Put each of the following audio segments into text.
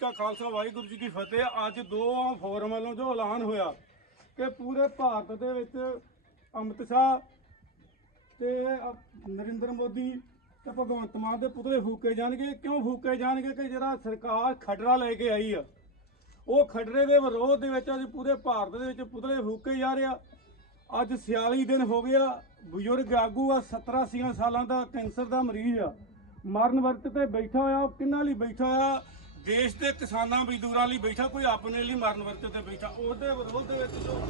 ਕਾ ਖਾਲਸਾ, ਵਾਹਿਗੁਰੂ ਜੀ ਕੀ ਫਤਿਹ। ਅੱਜ ਦੋ ਫੋਰਮ ਵੱਲੋਂ ਜੋ ਐਲਾਨ ਹੋਇਆ ਕਿ ਪੂਰੇ ਭਾਰਤ ਦੇ ਵਿੱਚ ਅਮਿਤ ਸ਼ਾਹ ਤੇ ਨਰਿੰਦਰ ਮੋਦੀ ਤੇ ਭਗਵੰਤ ਮਾਨ ਦੇ ਪੁਤਲੇ ਫੂਕੇ ਜਾਣਗੇ। ਕਿਉਂ ਫੂਕੇ ਜਾਣਗੇ ਕਿ ਜਿਹੜਾ ਸਰਕਾਰ ਖੱਡਰਾ ਲੈ ਕੇ ਆਈ ਆ, ਉਹ ਖੱਡਰੇ ਦੇ ਵਿਰੋਧ ਦੇ ਵਿੱਚ ਅੱਜ ਪੂਰੇ ਭਾਰਤ ਦੇ ਵਿੱਚ ਪੁਤਲੇ ਫੂਕੇ ਜਾ ਰਿਹਾ ਅੱਜ 46 ਦਿਨ ਹੋ ਗਿਆ, ਬਜ਼ੁਰਗ ਆਗੂ ਆ 70 80 ਸਾਲਾਂ ਦਾ ਕੈਂਸਰ ਦਾ ਮਰੀਜ਼ ਆ। ਮਰਨ ਵਰਤ ਤੇ ਬੈਠਾ ਹੋਇਆ, ਉਹ ਕਿੰਨਾਂ ਲਈ ਬੈਠਾ ਹੋਇਆ ਦੇਸ਼ ਦੇ ਕਿਸਾਨਾਂ, ਮਜ਼ਦੂਰਾਂ ਲਈ ਬੈਠਾ, ਕੋਈ ਆਪਣੇ ਲਈ ਮਰਨ ਵਰਤ ਤੇ ਬੈਠਾ। ਉਹਦੇ ਵਿਰੋਧ ਦੇ ਵਿੱਚ ਜੋ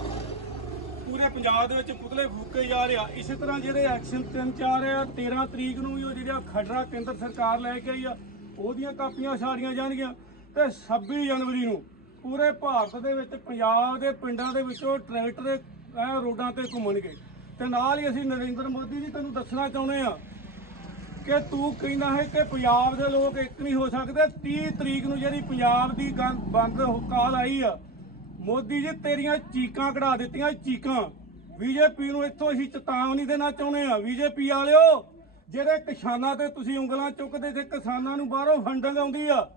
ਪੂਰੇ ਪੰਜਾਬ ਦੇ ਵਿੱਚ ਪੁਤਲੇ ਫੂਕੇ ਜਾ ਰਿਹਾ, ਇਸੇ ਤਰ੍ਹਾਂ ਜਿਹੜੇ ਐਕਸ਼ਨ ਤਿੰਨ ਚਾਰ ਆ 13 ਤਰੀਕ ਨੂੰ ਵੀ ਉਹ ਜਿਹੜਾ ਖੱਡਰਾ ਕੇਂਦਰ ਸਰਕਾਰ ਲੈ ਕੇ ਆਈ ਆ, ਉਹਦੀਆਂ ਕਾਪੀਆਂ ਸਾੜੀਆਂ ਜਾਣਗੀਆਂ। ਤੇ 26 ਜਨਵਰੀ ਨੂੰ ਪੂਰੇ ਭਾਰਤ ਦੇ ਵਿੱਚ, ਪੰਜਾਬ ਦੇ ਪਿੰਡਾਂ ਦੇ ਵਿੱਚੋਂ ਟਰੈਕਟਰ ਰੋਡਾਂ ਤੇ ਘੁੰਮਣਗੇ। ਤੇ ਨਾਲ ਹੀ ਅਸੀਂ ਨਰਿੰਦਰ ਮੋਦੀ ਜੀ ਤੁਹਾਨੂੰ ਦੱਸਣਾ ਚਾਹੁੰਦੇ ਆ ਕਿ ਤੂੰ ਕਹਿੰਦਾ ਹੈ ਕਿ ਪੰਜਾਬ ਦੇ ਲੋਕ ਇੱਕ ਨਹੀਂ ਹੋ ਸਕਦੇ। 30 ਤਰੀਕ ਨੂੰ ਜਿਹੜੀ ਪੰਜਾਬ ਦੀ ਗੰ- ਬੰਦ ਕਾਲ ਆਈ ਆ, ਮੋਦੀ ਜੀ ਤੇਰੀਆਂ ਚੀਕਾਂ ਕਢਾ ਦਿੱਤੀਆਂ, ਚੀਕਾਂ। ਬੀਜੇਪੀ ਨੂੰ ਇੱਥੋਂ ਅਸੀਂ ਚੇਤਾਵਨੀ ਦੇਣਾ ਚਾਹੁੰਦੇ ਆ। ਬੀਜੇਪੀ ਵਾਲਿਓ, ਜਿਹੜੇ ਕਿਸਾਨਾਂ ਤੇ ਤੁਸੀਂ ਉਂਗਲਾਂ ਚੁੱਕਦੇ ਤੇ ਕਿਸਾਨਾਂ ਨੂੰ ਬਾਹਰੋਂ ਫੰਡਿੰਗ ਆਉਂਦੀ ਆ,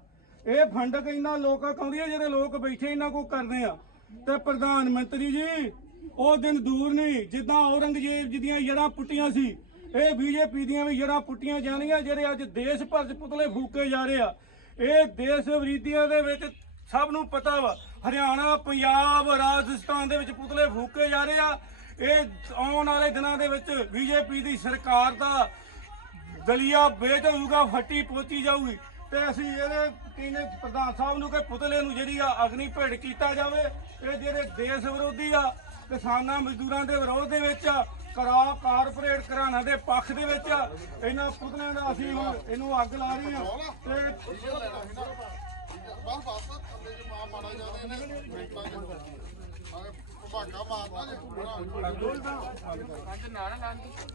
ਇਹ ਫੰਡਿੰਗ ਇਹਨਾਂ ਲੋਕਾਂ ਕੋਲ ਆਉਂਦੀ ਆ ਜਿਹੜੇ ਲੋਕ ਬੈਠੇ ਇਹਨਾਂ ਕੋ ਕਰਦੇ ਆ। ਤੇ ਪ੍ਰਧਾਨ ਮੰਤਰੀ ਜੀ, ਉਹ ਦਿਨ ਦੂਰ ਨਹੀਂ, ਜਿੱਦਾਂ ਔਰੰਗਜ਼ੇਬ ਜੀ ਦੀਆਂ ਜੜਾਂ ਪੁੱਟੀਆਂ ਸੀ ਇਹ ਬੀਜੇਪੀ ਦੀਆਂ ਵੀ ਜੜਾਂ ਪੁੱਟੀਆਂ ਜਾਣੀਆਂ, ਜਿਹੜੇ ਅੱਜ ਦੇਸ਼ ਭਰ 'ਚ ਪੁਤਲੇ ਫੂਕੇ ਜਾ ਰਹੇ ਆ। ਇਹ ਦੇਸ਼ ਵਿਰੋਧੀਆਂ ਦੇ ਵਿੱਚ ਸਭ ਨੂੰ ਪਤਾ ਵਾ, ਹਰਿਆਣਾ, ਪੰਜਾਬ, ਰਾਜਸਥਾਨ ਦੇ ਵਿੱਚ ਪੁਤਲੇ ਫੂਕੇ ਜਾ ਰਹੇ ਆ। ਇਹ ਆਉਣ ਵਾਲੇ ਦਿਨਾਂ ਦੇ ਵਿੱਚ ਬੀਜੇਪੀ ਦੀ ਸਰਕਾਰ ਦਾ ਦਲੀਆ ਵੇਚ ਹੋਊਗਾ ਫੱਟੀ ਪੋਚੀ ਜਾਊਗੀ। ਤੇ ਅਸੀਂ ਇਹਦੇ ਕਹਿੰਦੇ ਪ੍ਰਧਾਨ ਸਾਹਿਬ ਨੂੰ ਕਿ ਪੁਤਲੇ ਨੂੰ ਜਿਹੜੀ ਆ ਅਗਨੀ ਭੇਟ ਕੀਤਾ ਜਾਵੇ, ਇਹ ਜਿਹੜੇ ਦੇਸ਼ ਵਿਰੋਧੀ ਆ, ਕਿਸਾਨਾਂ ਮਜ਼ਦੂਰਾਂ ਦੇ ਵਿਰੋਧ ਦੇ ਵਿੱਚ ਆ ਕਰਾ ਕਾਰਪੋਰੇਟ ਘਰਾਣਾ ਦੇ ਪੱਖ ਦੇ ਵਿੱਚ ਇਹਨਾਂ ਪੁਤਲਿਆਂ ਦਾ ਅਸੀਂ ਹੁਣ ਇਹਨੂੰ ਅੱਗ ਲਾ ਰਹੇ ਆ ਤੇ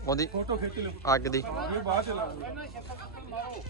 ਉਹਦੀ ਫੋਟੋ ਖਿੱਚ ਲਓ। ਅੱਗ ਦੀ। ਇਹ ਬਾਅਦ ਚ ਲਾ ਲਓ।